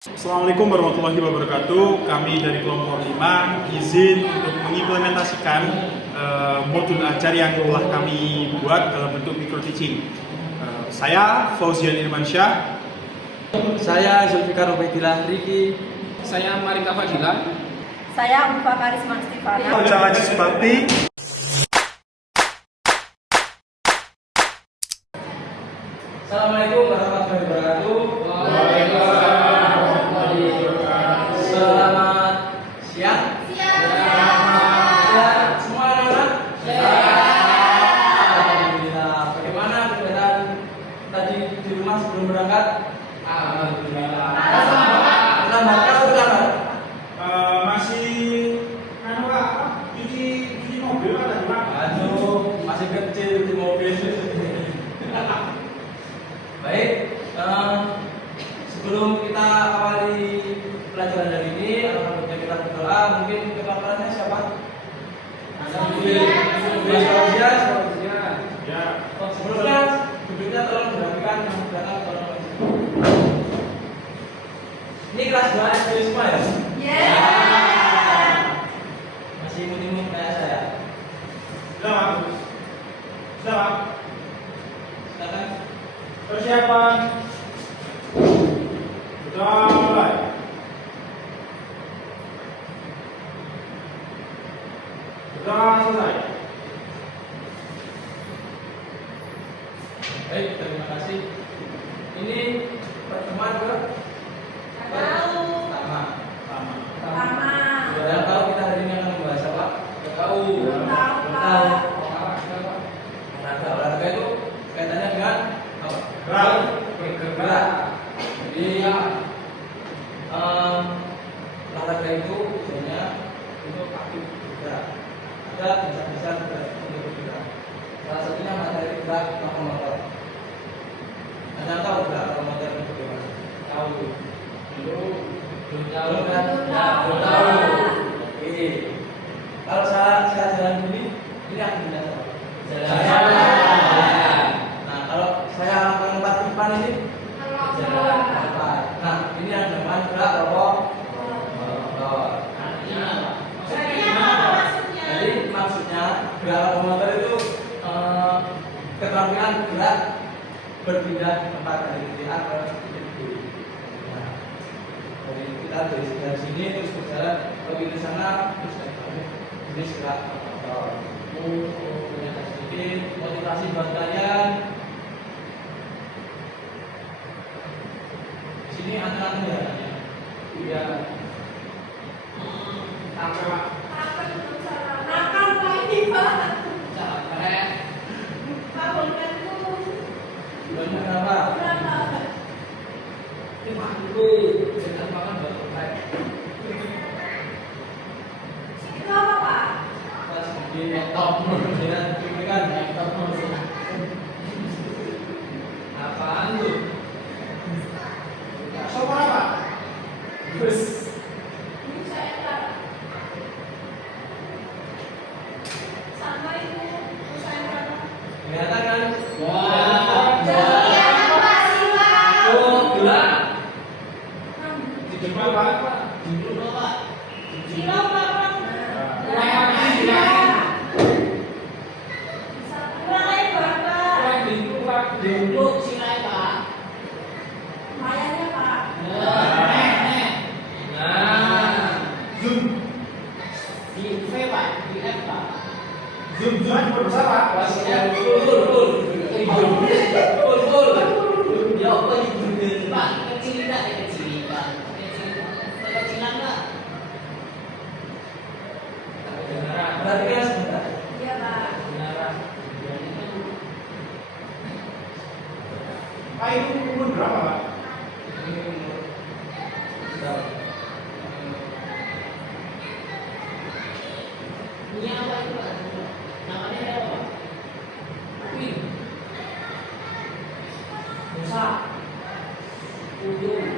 Assalamualaikum warahmatullahi wabarakatuh. Kami dari kelompok 5 izin untuk mengimplementasikan modul ajar yang telah kami buat dalam bentuk micro teaching. Saya Fauzian Irmansyah. Saya Zulfikar Ubaidillah Riki. Saya Marika Fadila. Saya Ulfa Karisma Stefana. Saya Ajis Bakti. Assalamualaikum warahmatullahi wabarakatuh. Selamat siang. Siang. Semua anak-anak? Alhamdulillah. Bagaimana kegiatan tadi di rumah sebelum berangkat? Alhamdulillah. Selamat atau selamat? Masih cuci mobil atau gimana? Aduh, masih kecil di mobil. Baik, sebelum kita awali pelajaran hari ini, alhamdulillah kita berdoa. Mungkin kepaparannya siapa? Sebelumnya, duduknya tolong dirapikan, yang belakang tolong. Ini kelas 2 SD semua ya? Masih imut-imut kayak saya. Sudah. Silakan. Persiapan. Sudah mulai. Sudah selesai. Baik, terima kasih. Ini pertemuan ke? Pertama. Sudah tahu kita hari ini akan membahas apa? Tahu. Olahraga itu kaitannya dengan apa? Bergerak. Jadi olahraga itu biasanya untuk aktif bergerak. Ada bisa untuk bergerak. Salah satunya materi gerak lokomotor. Anda tahu gerak lokomotor itu bagaimana? Tahu. Belum tahu kan? Belum tahu. Oke. Kalau saya jalan ini akan bilang apa? Jalan. Nah, kalau saya lompat ke depan ini jalan. Nah, ini yang namanya gerak lokomotor. Jadi maksudnya gerak lokomotor itu keterampilan gerak berpindah tempat dari titik A ke titik B. Nah, jadi kita dari sini terus berjalan ke pintu sana terus ke jenis gerak lokomotor. Sedikit motivasi buat kalian. Di sini anak-anak jalannya. Iya. Banyak apa? Itu dengan makan baru baik. Pas di laptop dengan pikiran laptop. Apaan tuh? Sopo apa? Terus kelihatan kan? Gerak. Di depan Pak. Dulu Pak. Duduk silai Pak. Zoom. Di V Pak, di F Pak. Zoom berbesar Pak. Ya apa ini Pak? Kecil enggak? Kecilan enggak? Berarti kan sebentar. Pak itu umur berapa Pak? Ini apa itu Pak? Namanya apa? Musa. Udung.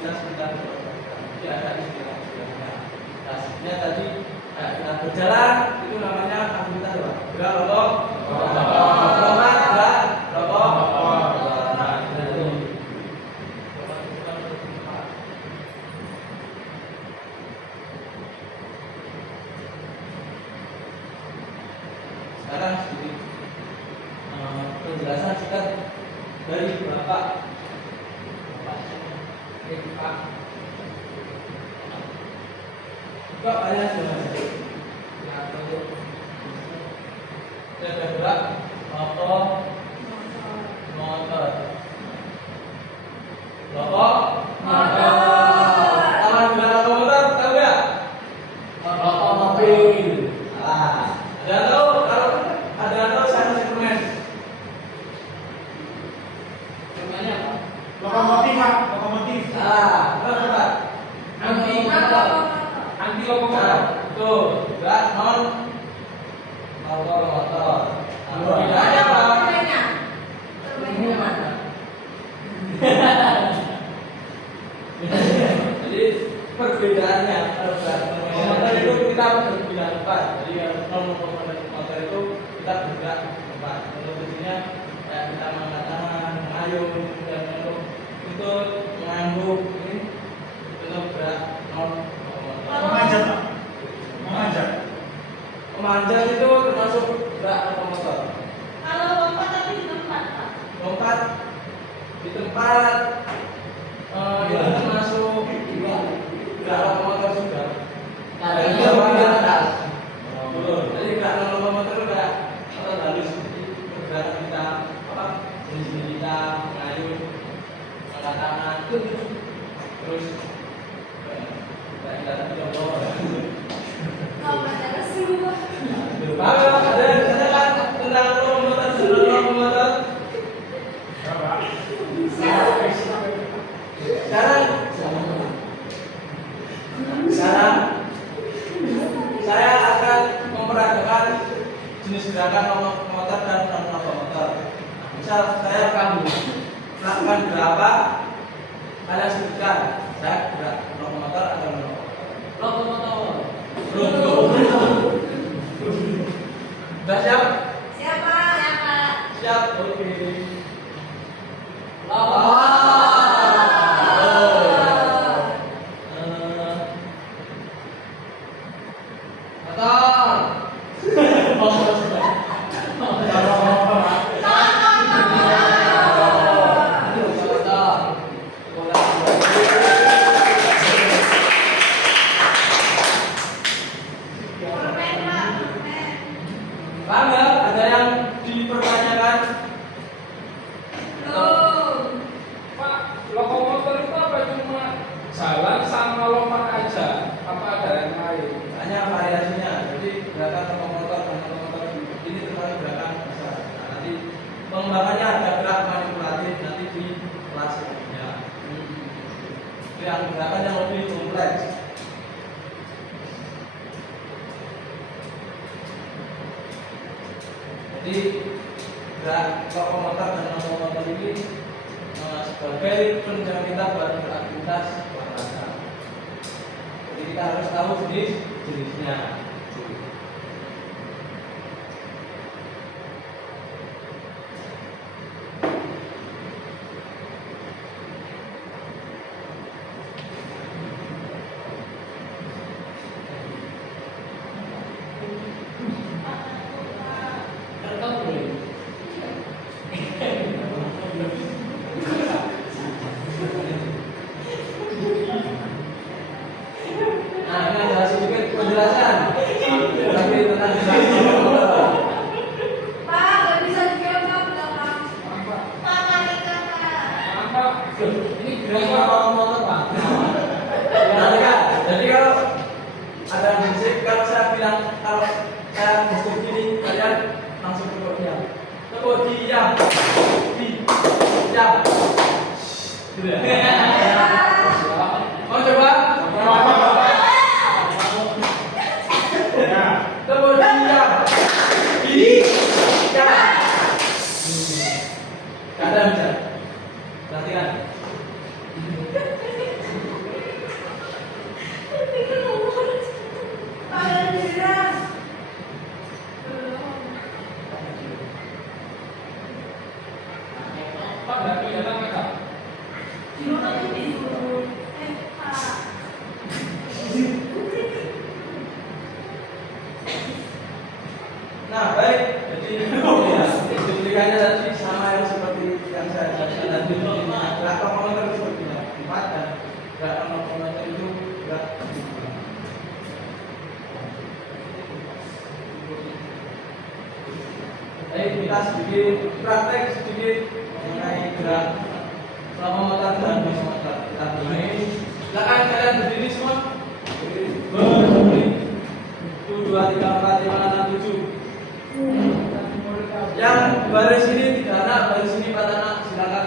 aktivitas kita berolahraga. Jadi ada istilah-istilahnya. Nah, sebenarnya tadi kita berjalan itu namanya aktivitas apa? Gerak lompat, lompat, gerak lompat. Nah, jadi sekarang sedikit penjelasan singkat dari Bapak. Kok kalian sudah masuk? Saya bergerak motor. Taman gerak motor tahu nggak? Mobil. Ada tahu kalau ada tahu saya Superman. Namanya apa? Lokomotif, Pak. Lokomotif. Benar. Anti lokomotor. Tuh, gerak motor. Tidak ada apa? Jadi perbedaannya motor itu kita berpindah tempat. Jadi kalau motor itu kita bergerak tempat. Untuk fungsinya kita mengangkat tangan, mengayun, dan untuk mengangguk ini untuk gerak Memanjat, Pak. Memanjat. memanjat itu termasuk gerak motor. Lompat di tempat itu termasuk gerak motor juga. Dari bawah ke atas. Jadi gerak motor itu kayak otot halus seperti pergerakan kita jenis kita mengayun, angkat tangan, terus kita coba. Ada kan tentang lokomotor. Sekarang saya akan memperagakan jenis gerakan lokomotor dan non lokomotor. Misal saya akan melakukan berapa, kalian sebutkan. Saya gerak lokomotor atau non lokomotor. Sudah siap? Siap, oke. Paham ya? Ada yang dipertanyakan? Pak, lokomotor itu apa cuma jalan sama lompat aja? Apa ada yang lain? Hanya variasinya. Jadi gerakan lokomotor dan lokomotor ini termasuk gerakan besar. Nah, nanti pengembangannya ada gerak manipulatif nanti di kelas selanjutnya. Itu yang gerakan yang lebih kompleks. Jadi gerak lokomotor dan lokomotor ini sebagai penunjang kita buat beraktivitas olahraga. Jadi kita harus tahu jenisnya. Nah, ini ada sedikit penjelasan lagi tentang Ini gerakan lokomotor, Pak. Jadi kalau ada musik, kalau saya bilang kalau saya musik gini, kalian langsung tepuk diam. Diam. Gitu ya. Mau coba? Tepuk diam. Gak ada bisa. Perhatikan. Duplikannya tadi sama yang seperti yang saya jelaskan tadi. Gerak lokomotor itu bergerak 4 dan gerak lokomotor itu gerak 7. Baik, kita sedikit praktek sedikit mengenai gerak lokomotor dan bus motor. Kita mulai. Silakan kalian berdiri semua. Berdiri. 1, 2, 3, 4, 5, 6, 7. Yang baris ini 3 anak, baris ini 4 anak, silakan.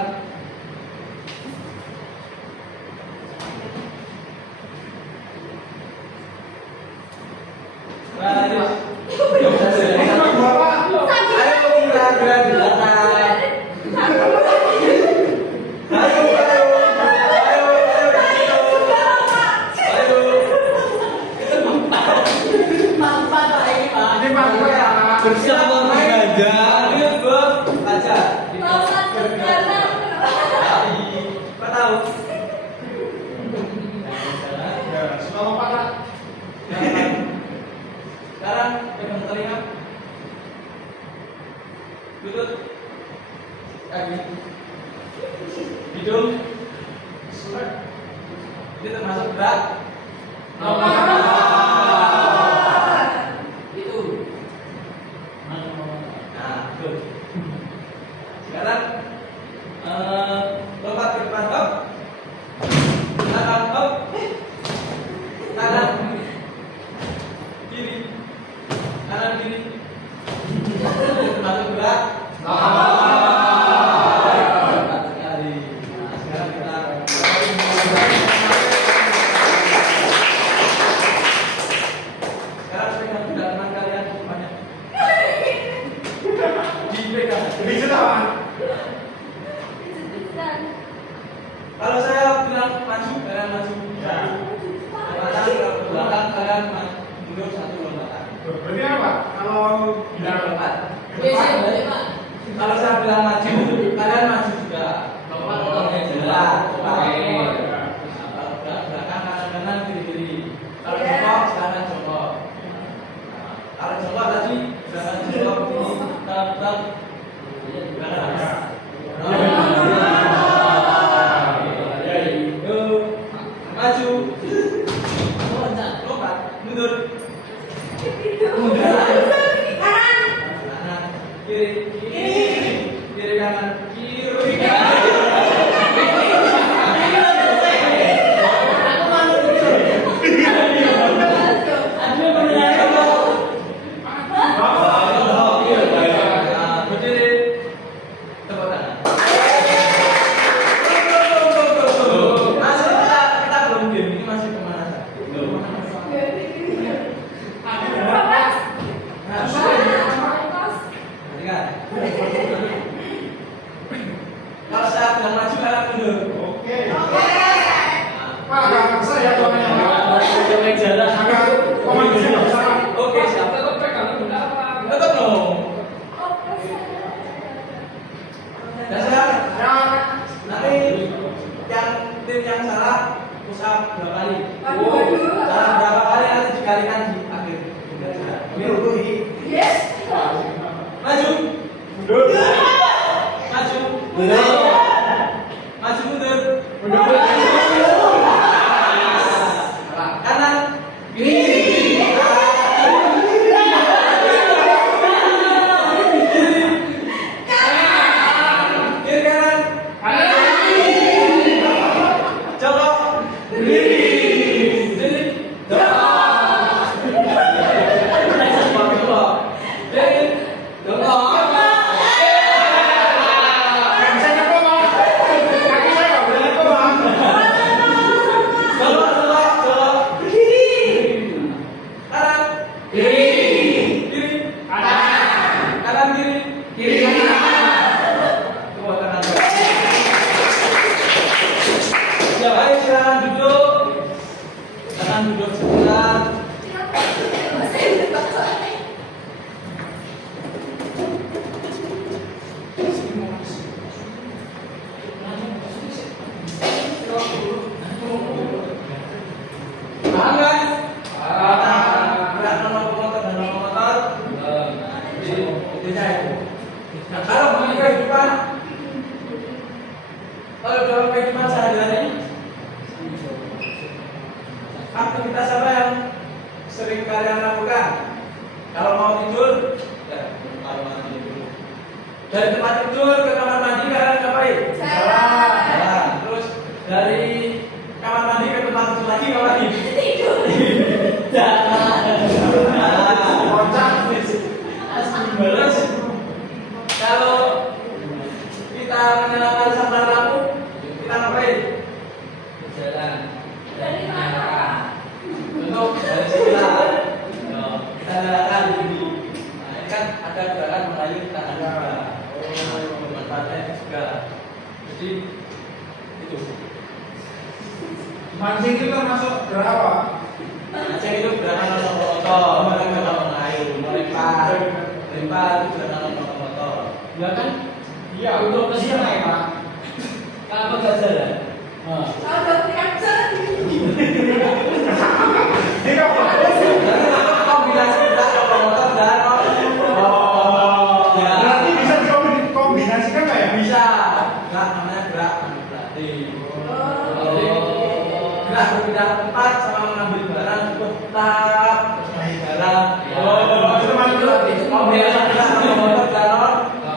Baris. Ayo kita gerak di belakang. Bersama mengajar, baca. Pak tahu? Semua Pak. Sekarang pegang telinga, lutut, kaki, hidung, ini termasuk berat. Itu. Nah, betul. Sekarang lompat ke depan, hop. Belakang, hop. Kanan, kiri, kanan kiri. Termasuk berat. Berat sekali. Nah, sekarang kita sekarang pegang teman kalian semuanya. Dipegang. Kalau saya bilang maju, kalian maju. Lompatan ke belakang, kalian mundur 1 lompatan. Berarti apa? Kalau Bilang lompat. Saya balik, Pak. Kalau saya bilang maju, kalian maju juga. Lompat. Lompat. Oke. Belakang, kanan, kiri. Kalau jongkok, silakan jongkok. Kalau jongkok tadi, silakan jongkok ini, tetap. Maju, lompat, mundur, kanan, kiri, kanan, kiri, berdiri, tepuk tangan. Masih kita belum game, ini masih pemanasan. Perhatikan. Kalau saya bilang maju, kalian mundur. Oke. Pak, agak maksa ya tuannya. Agak komandisi nggak usah. Oke, siap. Tetap pegang belakang. Tetap dong. Dan saya nanti yang tim yang salah push up 2 kali. Salah berapa kali nanti dikalikan di akhir. Ini dulu ini. Maju. Mundur. Maju. Maju mundur. Kanan. Kiri. Kiri kanan. Jongkok. Diri. Jongkok. Nah, kalau kehidupan, kalau dalam kehidupan sehari-hari, aktivitas apa yang sering kalian lakukan? Kalau mau tidur, ya kamar mandi dulu. Dari tempat tidur ke kamar mandi kalian ngapain? Jalan. Terus dari kamar mandi ke tempat tidur lagi ngapain? Tidur. Jalan. Kocak. Asli balas. Kalau kita menyalakan sambar lampu, kita ngapain? Jalan. Dari mana? Untuk dari sekitar. Kita nyalakan di sini. Nah, ini kan ada gerakan mengayun tangan juga. Bermanfaatnya juga. Jadi itu. Mancing itu termasuk gerak apa? Mancing itu gerakan motor, mereka mengayun, melempar itu gerakan motor. Ya kan? Iya, untuk kesian ya Pak. Kenapa gak jalan? Kombinasi gerak motor dan Berarti bisa dikombinasikan nggak ya? bisa. Gerak namanya gerak berarti. Gerak berpindah tempat sama mengambil barang tetap terus main barang. Itu manipulatif. Kombinasi gerak sama motor dan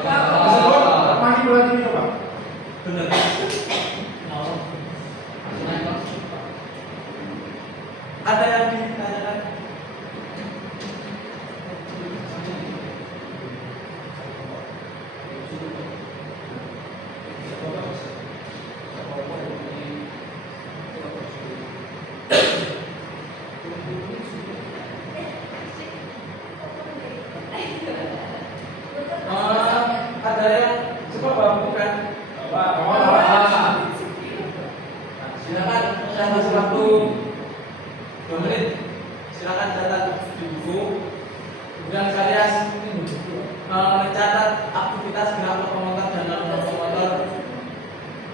Tersebut manipulatif itu Pak. benar. Ada yang ditanyakan? Ada yang coba bawa bukan? Silakan saya kasih waktu 2 menit. Silakan catat di buku. Kemudian kalian mencatat aktivitas gerak lokomotor dan lokomotor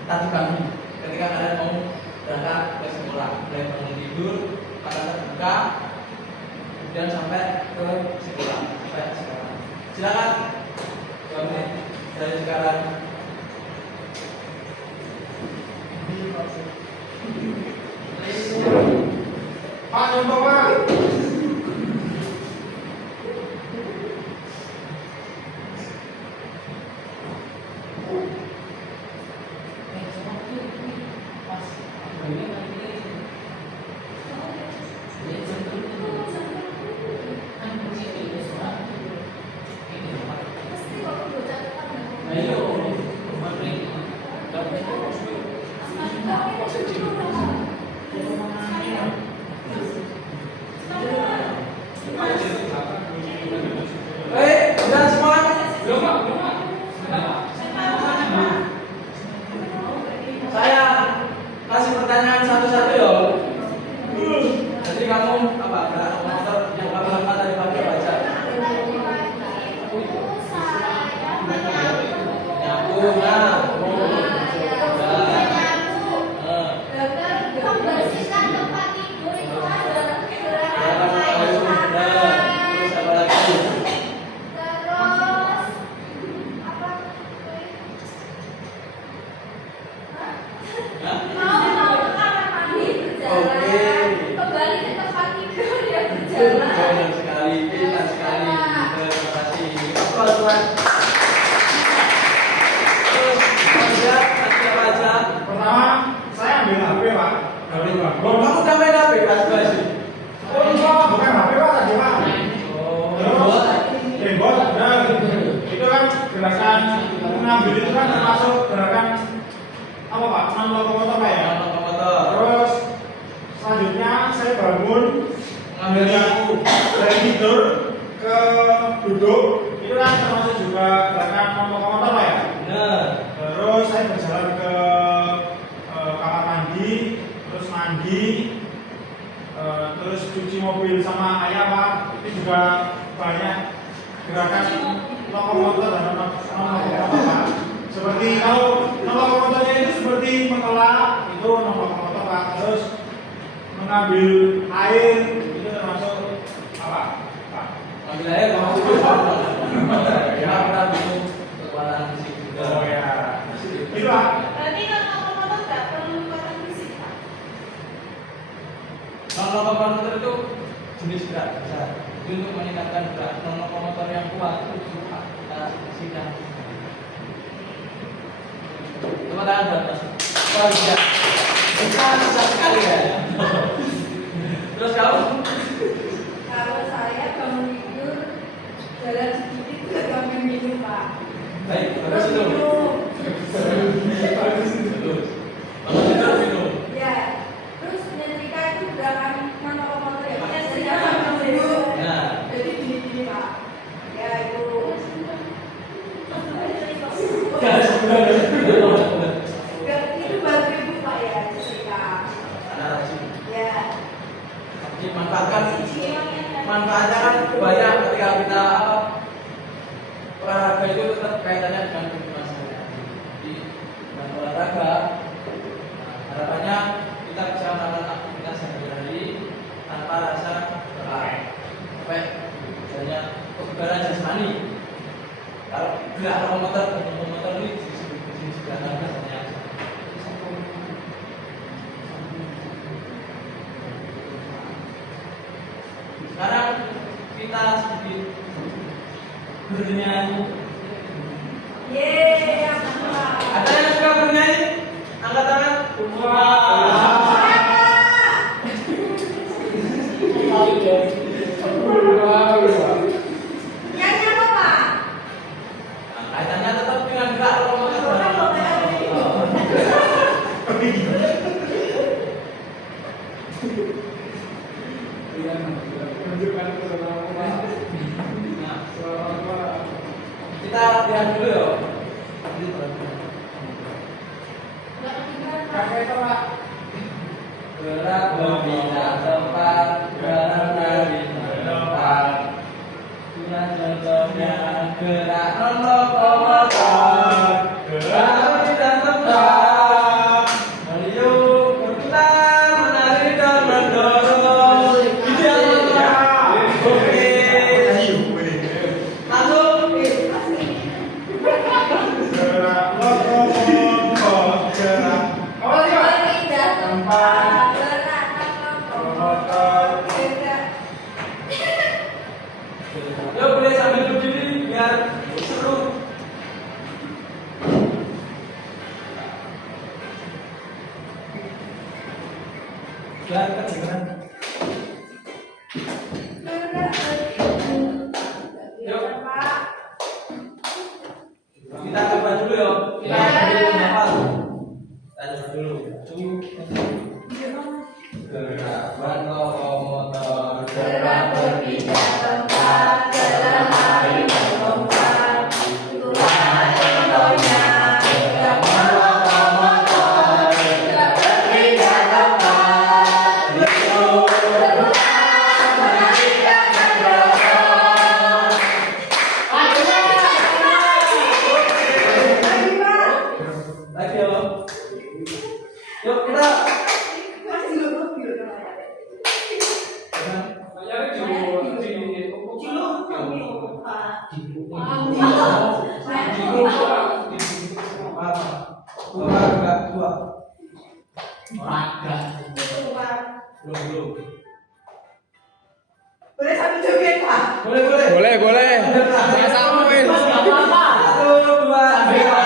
tadi pagi ketika kalian mau berangkat ke sekolah, mulai bangun tidur, mata terbuka, kemudian sampai ke sekolah, sampai sekarang. Silakan 2 menit dari sekarang. Pak contoh Pak. Udah semua? Belum Pak, belum Pak. Saya kasih pertanyaan satu-satu ya. Jadi kamu apa? Gerak motor yang kamu lakukan tadi pagi apa aja? Nyapu, nah. Terus apa lagi? Banyak sekali, pintar sekali. Terima kasih. Terus apa aja? Pertama, saya ambil HP Pak. Dari Pak. Kamu udah main HP kasih. Oh, enggak, bukan HP Pak tadi Pak. Terus, keyboard, udah. Itu kan gerakan mengambil itu kan termasuk gerakan apa Pak? Lokomotor Pak ya. Terus selanjutnya saya bangun Ngambil yang nyapu. dari tidur ke duduk itu kan termasuk juga gerakan lokomotor Pak ya. Benar. Terus saya berjalan ke kamar mandi, terus mandi, terus cuci mobil sama ayah Pak. Itu juga banyak gerakan lokomotor dan non-lokomotor Pak. Seperti kalau non-lokomotornya itu seperti mengelak, itu non-lokomotor Pak. Terus mengambil air itu termasuk apa Pak? Ambil air mau tidur. Ya, pernah bingung. jenis gerak besar. Untuk meningkatkan gerak lokomotor yang kuat itu kita kasihkan. Tepuk tangan buat Mas. Wah, bisa. Bisa sekali ya. Terus kamu? Kalau saya bangun tidur, jalan sedikit ke sambil minum Pak. Baik, Terus bagus itu. minum. Bagus itu. Bangun tidur minum. Ya. Terus nyetrika itu gerakan lokomotor ya Pak. Nyetrika sambil duduk. Nah. Jadi gini-gini Pak. Ya itu. Itu baru ibu Pak ya nyetrika. Ada rajin. Ya. Dimanfaatkan. Manfaatnya kan banyak ketika kita olahraga itu tetap kaitannya dengan kehidupan sehari-hari. Jadi dengan olahraga, harapannya kita bisa melakukan aktivitas sehari-hari tanpa rasa lelah. Sampai misalnya kebugaran jasmani. Kalau gerak lokomotor ini disebut jenis gerakan biasanya. Sekarang kita sedikit bernyanyi. Yeay, Pak. Ada yang suka bernyanyi? Angkat tangan. Nyanyi apa Pak? Kaitannya tetap dengan gerak lokomotor. Kita lihat dulu ya. Gerak memindah tempat, gerak dari tempat. Dengan contohnya gerak lokomotor, gerak memindah tempat. Meliuk, berputar, menarik dan mendorong. Ideal. Oke. Langsung. Gerak lokomotor, gerak Pindah tempat, gerak lokomotor, gerak. Yuk boleh sambil berdiri biar seru. Biar kedengeran. Yuk Pak. Kita coba dulu yuk. Kita ambil nafas. Kita coba dulu. Gerak lokomotor, Gerak berpindah tempat, gerak hari berlompat. Itulah contohnya, gerak lokomotor, gerak berpindah tempat. Meliuk, berputar, menarik dan mendorong. lagi yuk. Yuk kita. Belum. Boleh sambil joget Pak? Boleh. Saya sama wis. 1, 2, 3.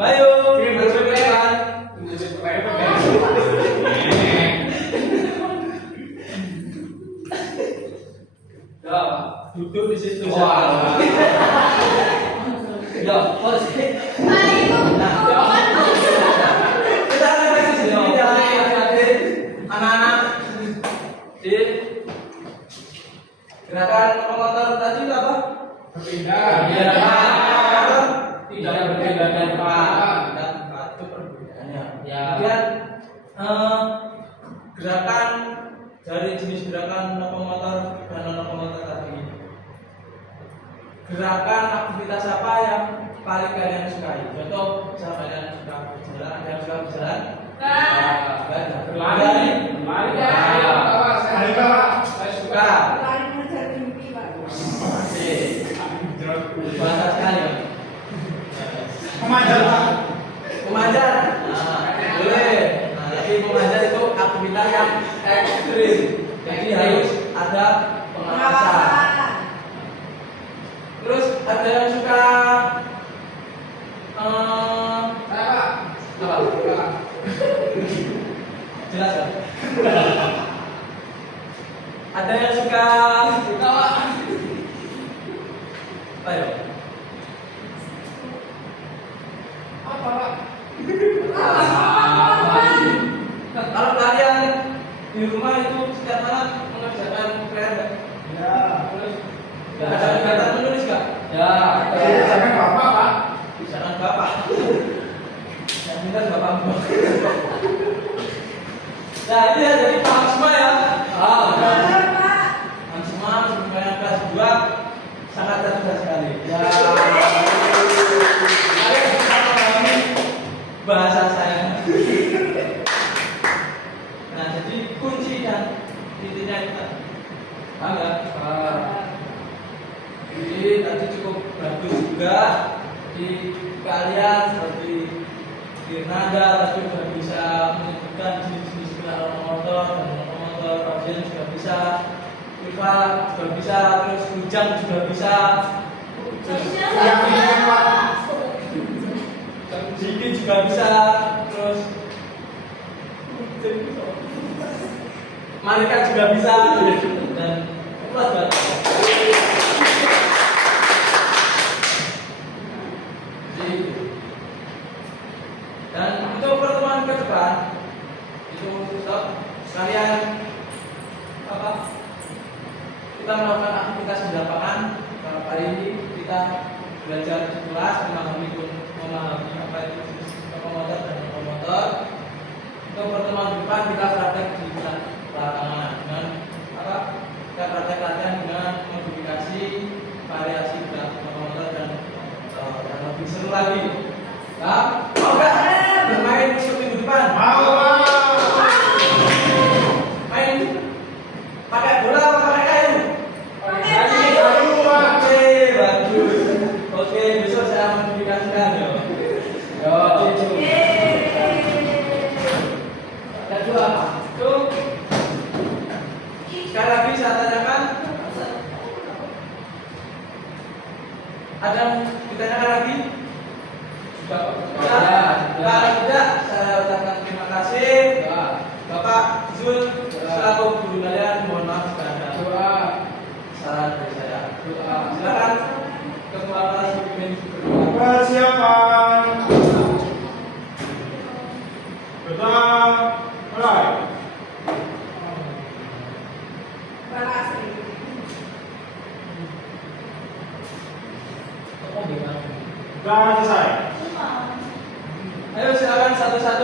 Bayu, duduk di situ. Wah. Ya, posisi. Nah, itu Kita akan kasih sedikit ya, adik-adik, anak-anak di gerakan lokomotor tadi apa? Berpindah. Tidak berbeda dan Pak. Dan itu perbedaannya. Ya. Kemudian gerakan dari jenis gerakan lokomotor dan non lokomotor tadi. Gerakan aktivitas apa yang paling kalian sukai? Contoh, misal kalian suka berjalan, ada yang suka berjalan? Berlari. Berlari. Saya Lari, Pak. saya suka. lari mengejar mimpi, Pak. Asik. Bahasa sekali. Memanjat, Pak. Memanjat. Nah, boleh. Nah, tapi memanjat itu aktivitas yang ekstrim. Jadi harus ada pengawasan. Pengawasan. Terus ada yang suka Saya Pak. apa? Jelas ya? Ada yang suka Kita Pak. apa ya? Apa Pak? Kalau kalian di rumah itu setiap malam mengerjakan PR nggak? Ya. Terus ada kegiatan menulis nggak? Ya. Jangan Bapak, Pak. Jangan bapak. Yang minta bapak. Nah ini ya jadi paham semua ya. Benar, Pak. Paham semua sebenarnya kelas 2 sangat cerdas sekali. Ya. Kalian bisa memahami bahasa saya. Nah jadi kunci dan intinya itu tadi. Paham ya? Jadi tadi cukup bagus juga di kalian seperti Firnanda tadi sudah bisa menyebutkan jenis-jenis kendaraan lokomotor dan lokomotor, Fabian sudah bisa, Iva sudah bisa, terus Ujang sudah bisa, terus Yang ini, Pak. Jiki juga bisa, terus Malika juga bisa, dan kuat banget. Dan untuk pertemuan ke depan itu sekalian apa? Kita melakukan aktivitas di lapangan. Kalau kali ini kita belajar di kelas memahami apa itu jenis lokomotor dan lokomotor. Untuk pertemuan depan kita praktek di lapangan dengan apa? Kita praktek latihan dengan modifikasi variasi lokomotor dan lokomotor dan lebih seru lagi. Nah, mau nggak bermain untuk minggu depan? Mau, Pak. Main pakai bola atau pakai kayu? Ayo, Pak. Oke, bagus. Oke, besok saya modifikasikan ya. Yo, dan dua apa? Itu sekali lagi saya tanyakan. Ada yang ditanyakan lagi? Kalau tidak, saya ucapkan terima kasih. Bapak Zul selaku guru kalian, mohon maaf jika ada saran dari saya. Silakan ketua kelas pimpin berdua. Persiapan. Kita mulai. Terima kasih. Sudah selesai. Ayo silakan satu-satu